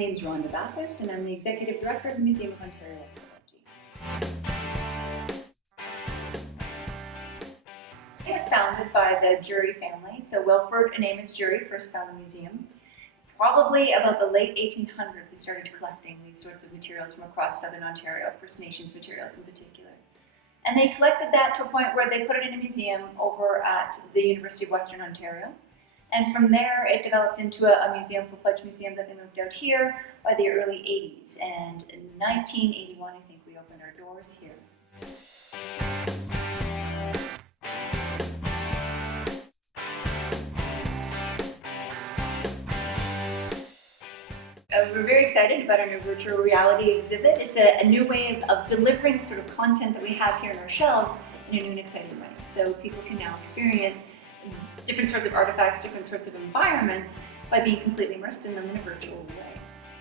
name is Rhonda Bathurst, and I'm the Executive Director of the Museum of Ontario Archaeology. It was founded by the Jury family, so Wilford and Amos Jury first found the museum. Probably about the late 1800s, they started collecting these sorts of materials from across southern Ontario, First Nations materials in particular. And they collected that to a point where they put it in a museum over at the University of Western Ontario. And from there, it developed into a museum, full-fledged museum that they moved out here by the early 80s. And in 1981, I think we opened our doors here. We're very excited about our new virtual reality exhibit. It's a new way of delivering the sort of content that we have here on our shelves in a new and exciting way. So people can now experience different sorts of artifacts, different sorts of environments by being completely immersed in them in a virtual way.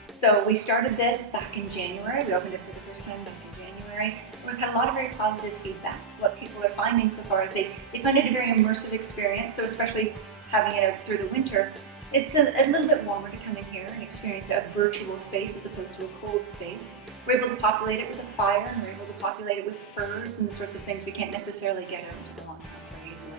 So we started this back in January. We opened it for the first time back in January. We've had a lot of very positive feedback. What people are finding so far is they find it a very immersive experience. So especially having it out through the winter, it's a little bit warmer to come in here and experience a virtual space as opposed to a cold space. We're able to populate it with a fire, and we're able to populate it with furs and the sorts of things we can't necessarily get out into the longhouse very easily.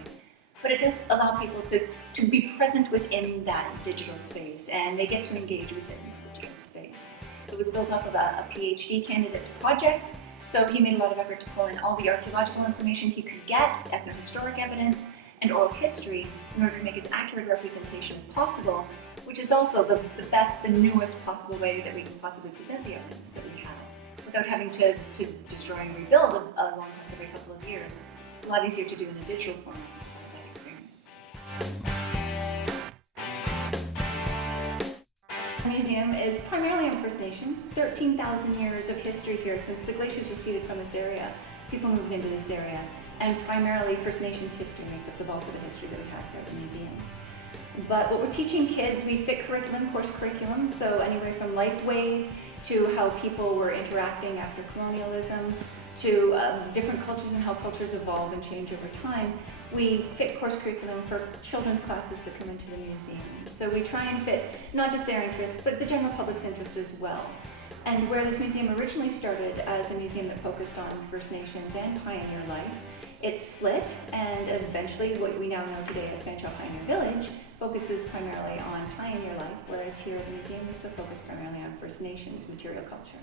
But it does allow people to be present within that digital space, and they get to engage within the digital space. It was built off of a PhD candidate's project, so he made a lot of effort to pull in all the archaeological information he could get, ethnohistoric evidence, and oral history in order to make as accurate representation as possible, which is also the best, the newest possible way that we can possibly present the evidence that we have without having to destroy and rebuild a longhouse every couple of years. It's a lot easier to do in a digital format of that experience. The museum is primarily on First Nations. 13,000 years of history here since the glaciers receded from this area. People moved into this area. And primarily First Nations history makes up the bulk of the history that we have here at the museum. But what we're teaching kids, we fit curriculum, course curriculum, so anywhere from life ways to how people were interacting after colonialism, to different cultures and how cultures evolve and change over time. We fit course curriculum for children's classes that come into the museum. So we try and fit not just their interests, but the general public's interest as well. And where this museum originally started as a museum that focused on First Nations and pioneer life, it's split, and eventually what we now know today as Fanshawe Pioneer Village focuses primarily on pioneer life, whereas here at the museum we still focus primarily on First Nations material culture.